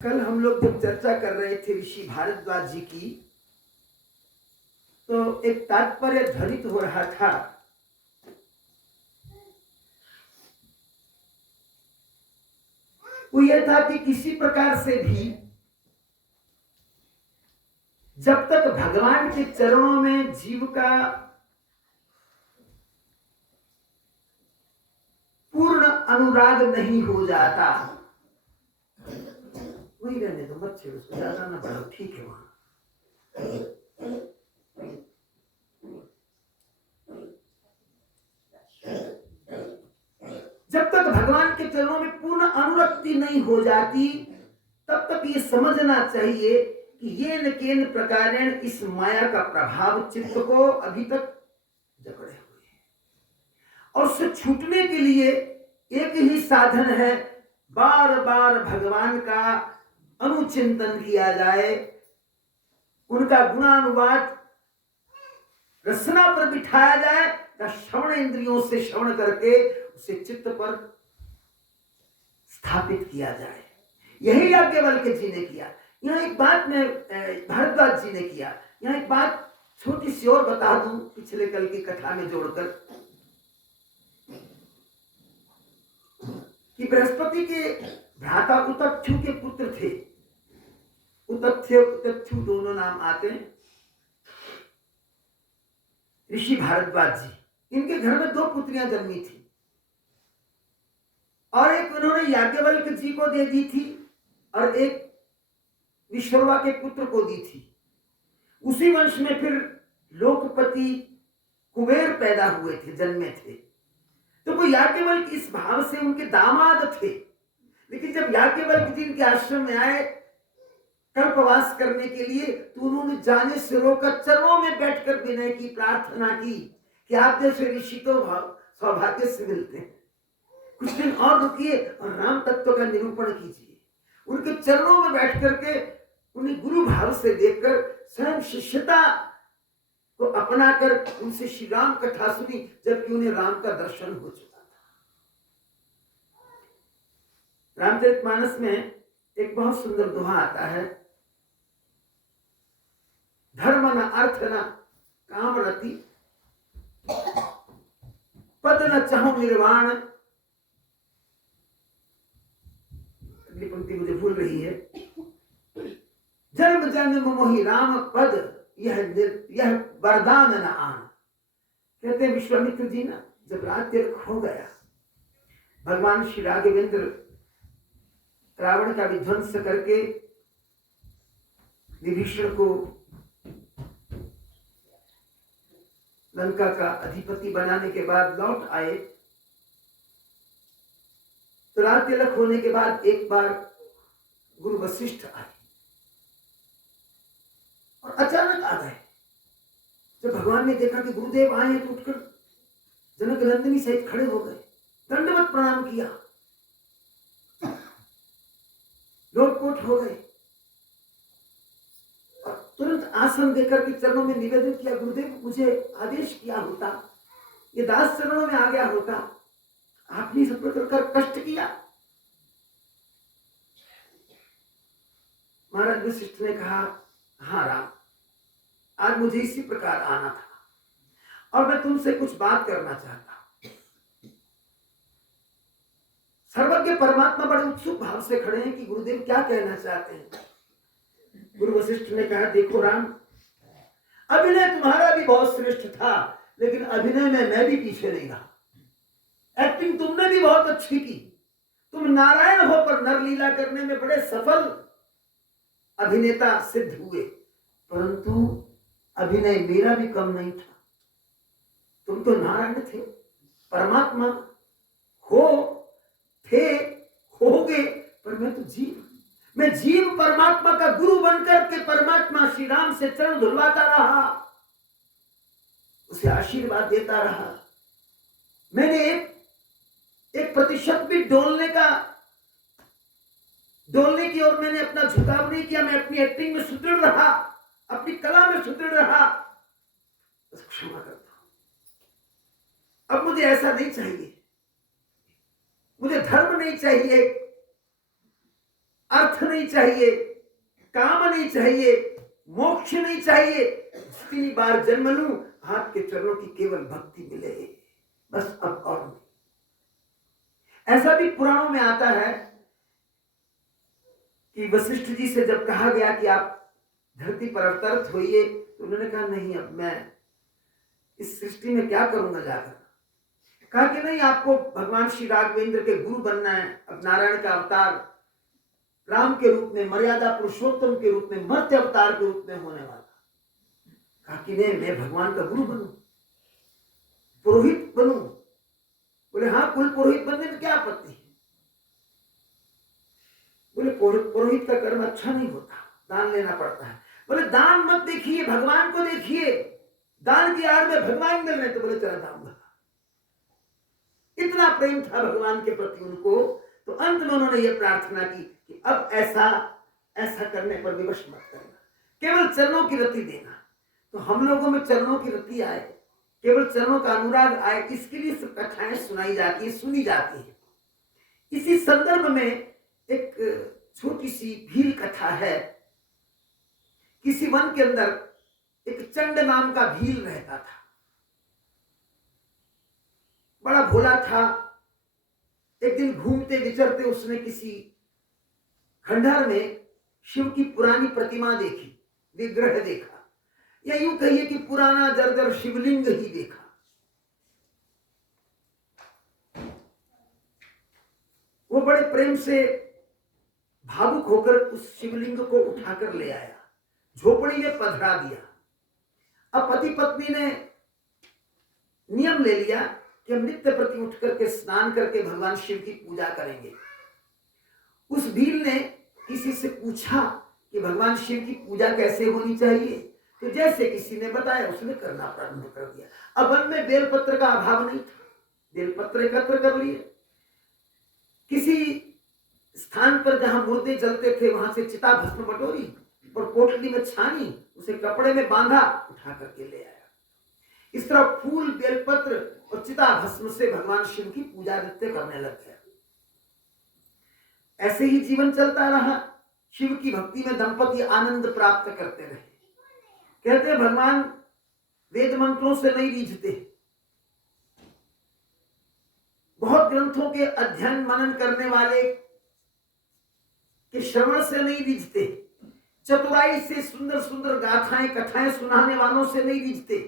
कल हम लोग जब चर्चा कर रहे थे ऋषि भारद्वाज जी की, तो एक तात्पर्य ध्वनित हो रहा था। वो यह था कि किसी प्रकार से भी जब तक भगवान के चरणों में जीव का पूर्ण अनुराग नहीं हो जाता, वही रहने दो, मत छेड़ो उसको, ज्यादा ना बढ़ो, ठीक है। वहां जब तक भगवान के चरणों में पूर्ण अनुरक्ति नहीं हो जाती, तब तक ये समझना चाहिए कि ये न केन प्रकारेण इस माया का प्रभाव चित्त को अभी तक जकड़े हुए है, और उससे छूटने के लिए एक ही साधन है, बार बार भगवान का अनुचिंतन किया जाए, उनका गुणानुवाद रसना पर बिठाया जाए, या श्रवण इंद्रियों से श्रवण करके उसे चित्त पर स्थापित किया जाए। यही याज्ञवल्क्य जी ने किया। यहाँ एक बात में भारद्वाज जी ने किया, यहाँ एक बात छोटी सी और बता दूं, पिछले कल की कथा में जोड़कर, कि बृहस्पति के भ्राता उतथ्यु के पुत्र थे। उतथ्य उतथ्यु दोनों नाम आते हैं। ऋषि भारद्वाज जी, इनके घर में 2 पुत्रियां जन्मी थी, और एक उन्होंने याज्ञवल्क्य जी को दे दी थी, और एक विश्रवा के पुत्र को दी थी। उसी वंश में फिर लोकपति कुबेर पैदा हुए थे, जन्मे थे। तो वो याज्ञवल्क्य इस भाव से उनके दामाद थे। लेकिन जब याज्ञवल्क्य जी इनके आश्रम में आए कल्पवास करने के लिए, तो उन्होंने जाने से रोकर चरणों में बैठकर विनय की प्रार्थना की कि आप जैसे ऋषि तो सौभाग्य से मिलते हैं, कुछ दिन और रुकिए और राम तत्व का निरूपण कीजिए। उनके चरणों में बैठ करके उन्हें गुरु भाव से देखकर स्वयं शिष्यता को अपनाकर उनसे श्री राम कथा सुनी, जबकि उन्हें राम का दर्शन हो चुका था। रामचरितमानस में एक बहुत सुंदर दोहा आता है, धर्म न अर्थ न काम रति, पद न चाहूं निर्वाण। अगली पंक्ति मुझे भूल रही है। जन्म जन्म मोहि राम पद, यह वरदान न आन। कहते हैं विश्वामित्र जी ना, जब रात तिलक हो गया, भगवान श्री राघवेंद्र रावण का विध्वंस करके विभीषण को लंका का अधिपति बनाने के बाद लौट आए, तो रात तिलक होने के बाद एक बार गुरु वशिष्ठ आए और अचानक आ गए। जब भगवान ने देखा कि गुरुदेव आए हैं, तो उठकर जनक नंदिनी सहित खड़े हो गए, दंडवत प्रणाम किया, लोटपोट हो गए, और तुरंत आसन देकर के चरणों में निवेदन किया, गुरुदेव मुझे आदेश किया होता, ये दास चरणों में आ गया होता, आपने सब कर कष्ट किया। महाराज वशिष्ठ ने कहा, हाँ राम, आज मुझे इसी प्रकार आना था, और मैं तुमसे कुछ बात करना चाहता हूं। सर्वज्ञ परमात्मा बड़े उत्सुक भाव से खड़े हैं कि गुरुदेव क्या कहना चाहते हैं। गुरु वशिष्ठ ने कहा, देखो राम, अभिनय तुम्हारा भी बहुत श्रेष्ठ था, लेकिन अभिनय में मैं भी पीछे नहीं रहा। एक्टिंग तुमने भी बहुत अच्छी की, तुम नारायण होकर नरलीला करने में बड़े सफल अभिनेता सिद्ध हुए, परंतु अभिनय मेरा भी कम नहीं था। तुम तो नारायण थे, परमात्मा हो, थे, होगे, पर मैं तो जीव, मैं जीव परमात्मा का गुरु बनकर के परमात्मा श्री राम से चरण धुलवाता रहा, उसे आशीर्वाद देता रहा। मैंने एक प्रतिशत भी डोलने की ओर मैंने अपना झुकाव नहीं किया। मैं अपनी एक्टिंग में सुदृढ़ रहा, अपनी कला में सुदृढ़ रहा, क्षमा करता हूं। अब मुझे ऐसा नहीं चाहिए, मुझे धर्म नहीं चाहिए, अर्थ नहीं चाहिए, काम नहीं चाहिए, मोक्ष नहीं चाहिए, जितनी बार जन्म लूं आपके चरणों की केवल भक्ति मिले, बस अब और नहीं। ऐसा भी पुराणों में आता है कि वशिष्ठ जी से जब कहा गया कि आप धरती पर अवतरित होइए, तो उन्होंने कहा नहीं, अब मैं इस सृष्टि में क्या करूंगा जाकर। कहा कि नहीं, आपको भगवान श्री राघवेंद्र के गुरु बनना है। अब नारायण का अवतार राम के रूप में, मर्यादा पुरुषोत्तम के रूप में, मर्त्य अवतार के रूप में होने वाला। कहा कि नहीं, मैं भगवान का गुरु बनूं, पुरोहित बनूं। बोले हाँ, कुल पुरोहित बनने में क्या आपत्ति है। बोले पुरोहित का कर्म अच्छा नहीं होता, दान लेना पड़ता है। बोले दान मत देखिए, भगवान को देखिए, दान की आड़ में भगवान मिल रहे। तो बोले चला जाऊंगा। इतना प्रेम था भगवान के प्रति उनको, तो अंत में उन्होंने ये प्रार्थना की कि अब ऐसा करने पर विवश मत करना, केवल चरणों की रति देना। तो हम लोगों में चरणों की रति आए, केवल चरणों का अनुराग आए, इसके लिए सब कथाएं सुनाई जाती है, सुनी जाती है। इसी संदर्भ में एक छोटी सी भील कथा है। किसी वन के अंदर एक चंड नाम का भील रहता था, बड़ा भोला था। एक दिन घूमते विचरते उसने किसी खंडहर में शिव की पुरानी प्रतिमा देखी, विग्रह देखा, या यूं कहिए कि पुराना जर्जर शिवलिंग ही देखा। वो बड़े प्रेम से भावुक होकर उस शिवलिंग को उठाकर ले आया, झोपड़ी में पधरा दिया। अब पति पत्नी ने नियम ले लिया कि हम नित्य प्रति उठ करके स्नान करके भगवान शिव की पूजा करेंगे। उस भील ने किसी से पूछा कि भगवान शिव की पूजा कैसे होनी चाहिए, तो जैसे किसी ने बताया उसने करना प्रारंभ कर दिया। अब वन में बेलपत्र का अभाव नहीं था, बेलपत्र एकत्र कर लिए। किसी स्थान पर जहां मुर्दे जलते थे वहां से चिता भस्म बटोरी और पोटली में छानी, उसे कपड़े में बांधा, उठा करके ले आया। इस तरह फूल, बेलपत्र और चिता भस्म से भगवान शिव की पूजा नित्य करने लग गया। ऐसे ही जीवन चलता रहा। शिव की भक्ति में दंपति आनंद प्राप्त करते रहे। कहते हैं भगवान वेद मंत्रों से नहीं रीझते, बहुत ग्रंथों के अध्ययन मनन करने वाले के श्रवण से नहीं रीझते, चतुराई से सुंदर सुंदर गाथाएं कथाएं सुनाने वालों से नहीं रीझते।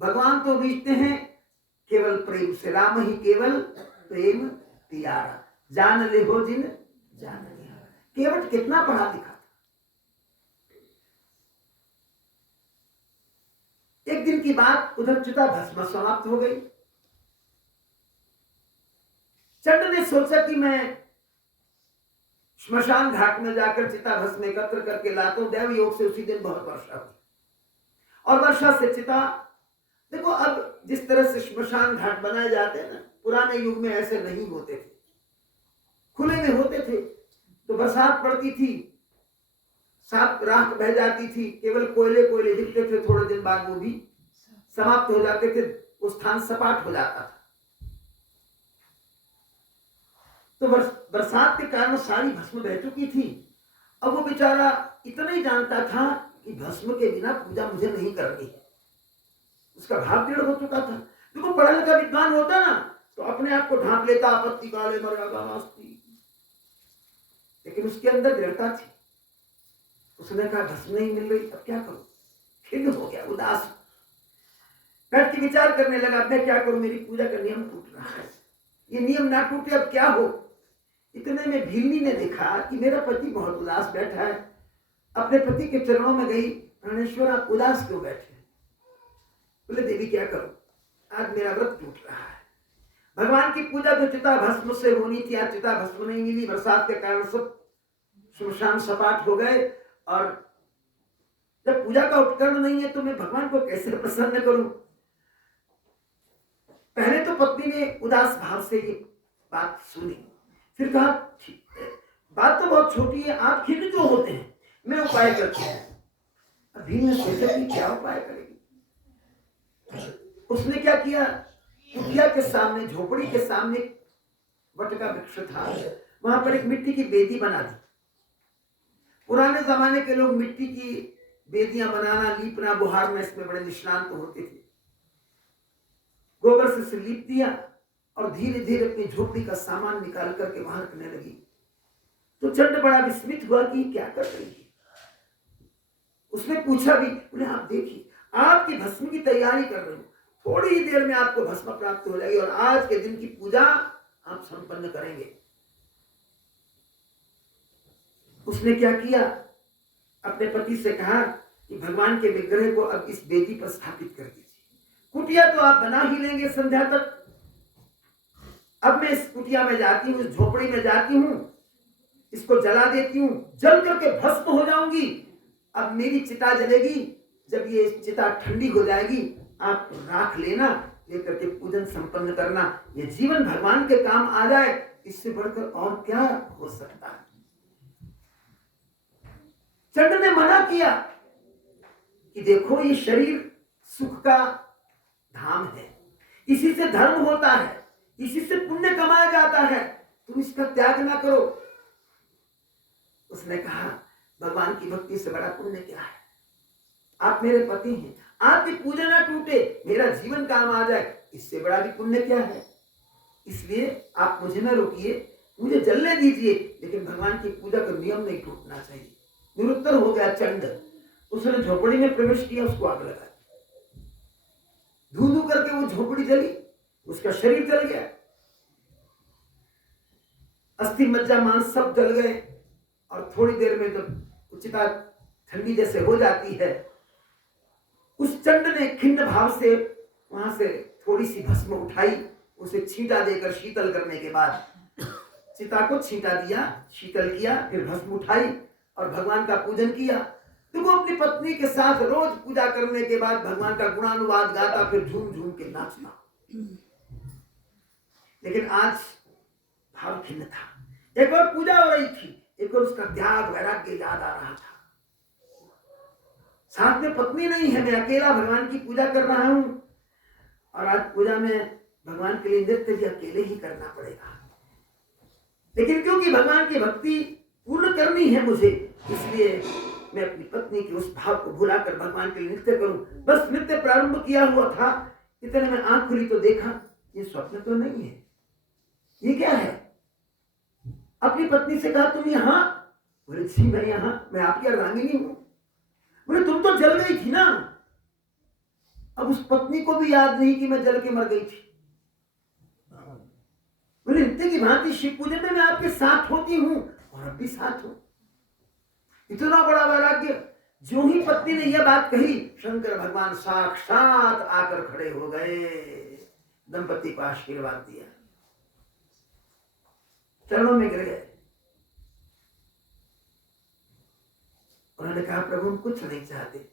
भगवान तो रीझते हैं केवल प्रेम से। राम ही केवल प्रेम प्यारा, जान ले हो जिन जान लिया। केवट कितना पढ़ा लिखा था। एक दिन की बात, उधर चिता भस्म समाप्त हो गई। चंड ने सोचा कि मैं श्मशान घाट में जाकर चिता भस्म एकत्र करके लाता हूं। दैव योग से उसी दिन बहुत वर्षा हुई और वर्षा से चिता, देखो अब जिस तरह से श्मशान घाट बनाए जाते हैं ना, पुराने युग में ऐसे नहीं होते थे, खुले में होते थे। तो बरसात पड़ती थी, साफ राख बह जाती थी, केवल कोयले कोयले दिखते थे। थोड़े दिन बाद वो भी समाप्त हो जाते थे, वो स्थान सपाट हो जाता था। तो बरसात के कारण सारी भस्म बह चुकी थी। अब वो बेचारा इतना ही जानता था कि भस्म के बिना पूजा मुझे नहीं करनी है। उसका भाव दृढ़ हो चुका था। देखो पढ़ा लिखा विद्वान होता ना तो अपने आप को ढांप लेता, आपत्ति काले मर्यादा नास्ति, लेकिन उसके अंदर दृढ़ता थी। उसने कहा भस्म नहीं मिल रही, अब क्या करूं। खिन्न हो गया, उदास बैठ के विचार करने लगा, मैं क्या करूं, मेरी पूजा का नियम टूट रहा है, ये नियम ना टूटे अब क्या हो। इतने में भीलनी ने देखा कि मेरा पति बहुत उदास बैठा है। अपने पति के चरणों में गई, प्राणेश्वर आप उदास क्यों बैठे। बोले देवी क्या करूं, आज मेरा व्रत टूट रहा है। भगवान की पूजा तो चिता भस्म से होनी थी, आज चिता भस्म नहीं मिली। बरसात के कारण सब श्मशान सपाट हो गए। और जब पूजा का उपकरण नहीं है तो मैं भगवान को कैसे प्रसन्न करूं। पहले तो पत्नी ने उदास भाव से ये बात सुनी, फिर कहा ठीक है, बात तो बहुत छोटी है, आप खिन्न क्यों होते हैं, मैं उपाय करती हूं। अभी ने सोचा कि क्या उपाय करेगी। उसने क्या किया, कुटिया के सामने, झोपड़ी के सामने वट का वृक्ष था, वहां पर एक मिट्टी की बेदी बना दी पुराने जमाने के लोग मिट्टी की बेदियां बनाना, लीपना, बुहारना इसमें बड़े निष्णांत होते थे। गोबर से लीप दिया और धीरे धीरे अपनी झोपड़ी का सामान निकाल करके वहां रखने लगी। तो चंड बड़ा विस्मित हुआ कि क्या कर रही है। उसने पूछा भी, बोले आप देखिए, आपकी भस्म की तैयारी कर रहे हो, थोड़ी ही देर में आपको भस्म प्राप्त हो जाएगी और आज के दिन की पूजा आप संपन्न करेंगे। उसने क्या किया, अपने पति से कहा कि भगवान के विग्रह को अब इस वेदी पर स्थापित कर दीजिए। कुटिया तो आप बना ही लेंगे संध्या तक। अब मैं इस कुटिया में जाती हूँ, इस झोपड़ी में जाती हूँ, इसको जला देती हूँ, जल करके भस्म हो जाऊंगी। अब मेरी चिता जलेगी, जब ये चिता ठंडी हो जाएगी आप राख लेना, लेकर के पूजन संपन्न करना। ये जीवन भगवान के काम आ जाए, इससे बढ़कर और क्या हो सकता है। चंड ने मना किया कि देखो ये शरीर सुख का धाम है, इसी से धर्म होता है, इसी से पुण्य कमाया जाता है, तुम इसका त्याग ना करो। उसने कहा भगवान की भक्ति से बड़ा पुण्य क्या है, आप मेरे पति हैं, आपकी पूजा ना टूटे, मेरा जीवन काम आ जाए, इससे बड़ा भी पुण्य क्या है। इसलिए आप मुझे ना रोकिए, मुझे जलने दीजिए, लेकिन भगवान की पूजा का नियम नहीं टूटना चाहिए। निरुत्तर हो गया चंड। उसने झोपड़ी में प्रवेश किया, उसको आग लगा, धू धू करके वो झोपड़ी जली, उसका शरीर जल गया, अस्थि मज्जा मांस सब जल गए। और थोड़ी देर में जब चिता ठंडी जैसे हो जाती है, उस चंड ने खिन्न भाव से वहां से थोड़ी सी भस्म उठाई, उसे छींटा देकर शीतल करने के बाद चिता को छींटा दिया, शीतल किया, फिर भस्म उठाई और भगवान का पूजन किया। तो वो अपनी पत्नी के साथ रोज पूजा करने के बाद भगवान का गुणानुवाद गाता, फिर झूम झूम के नाचना। लेकिन आज भाव खिन्न था। एक और पूजा हो रही थी, एक और उसका त्याग वैराग्य याद आ रहा था। साथ में पत्नी नहीं है, मैं अकेला भगवान की पूजा कर रहा हूं और आज पूजा में भगवान के लिए नृत्य भी अकेले ही करना पड़ेगा। लेकिन क्योंकि भगवान की भक्ति पूर्ण करनी है मुझे, इसलिए मैं अपनी पत्नी के उस भाव को भुलाकर भगवान के लिए नृत्य करूं। बस नृत्य प्रारंभ किया हुआ था, इतने में आंख खुली तो देखा ये स्वप्न तो नहीं है, ये क्या है। अपनी पत्नी से कहा तुम यहाँ? बोले जी मैं यहाँ, मैं आपकी अर्धांगिनी हूं। बोले तुम तो जल गई थी ना। अब उस पत्नी को भी याद नहीं कि मैं जल के मर गई थी। बोले नित्य की भांति शिव पूजन में मैं आपके साथ होती हूं और अब भी साथ हूं। इतना बड़ा वैराग्य। जो ही पत्नी ने यह बात कही, शंकर भगवान साक्षात आकर खड़े हो गए, दंपति को आशीर्वाद दिया, चरणों में गिर गए। उन्होंने कहा प्रभु हम कुछ नहीं चाहते,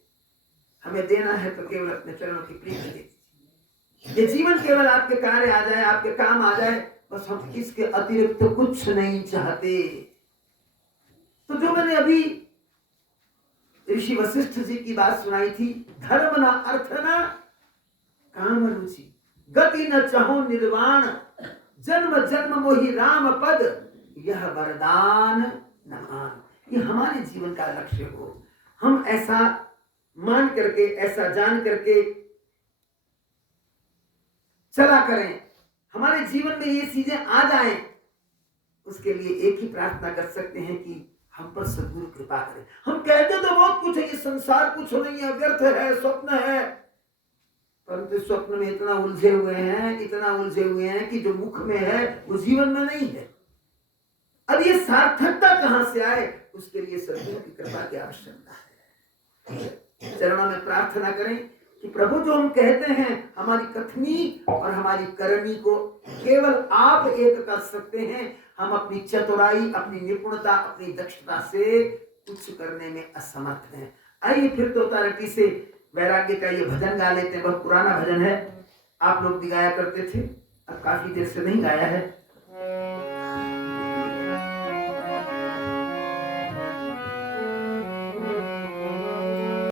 हमें देना है तो केवल अपने चरणों की प्रीति दे दीजिए। ये जीवन केवल आपके कार्य आ जाए, आपके काम आ जाए, बस हम इसके अतिरिक्त तो कुछ नहीं चाहते। तो जो मैंने अभी ऋषि वशिष्ठ जी की बात सुनाई थी, धर्म न अर्थ न काम रुचि, गति न चाहो निर्वाण, जन्म जन्म मोहि राम पद, यह वरदान न मान। ये हमारे जीवन का लक्ष्य हो, हम ऐसा मान करके, ऐसा जान करके चला करें, हमारे जीवन में ये चीजें आ जाएं। उसके लिए एक ही प्रार्थना कर सकते हैं कि हम पर सद्गुरु कृपा करें। हम कहते तो बहुत कुछ है, ये संसार कुछ नहीं है, व्यर्थ है, स्वप्न है, परंतु स्वप्न में इतना उलझे हुए हैं कि जो मुख में है वो जीवन में नहीं है। अब ये सार्थकता कहां से आए, उसके लिए सद्गुरु की कृपा की आवश्यकता है। चरणों में प्रार्थना करें कि प्रभु जो हम कहते हैं, हमारी कथनी और हमारी करनी को केवल आप एक कर सकते हैं। हम अपनी चतुराई, अपनी निपुणता, अपनी दक्षता से कुछ करने में असमर्थ हैं। आइए फिर तोतारटी से वैराग्य का ये भजन गा लेते हैं। बहुत पुराना भजन है, आप लोग भी गाया करते थे, अब काफी देर से नहीं गाया है।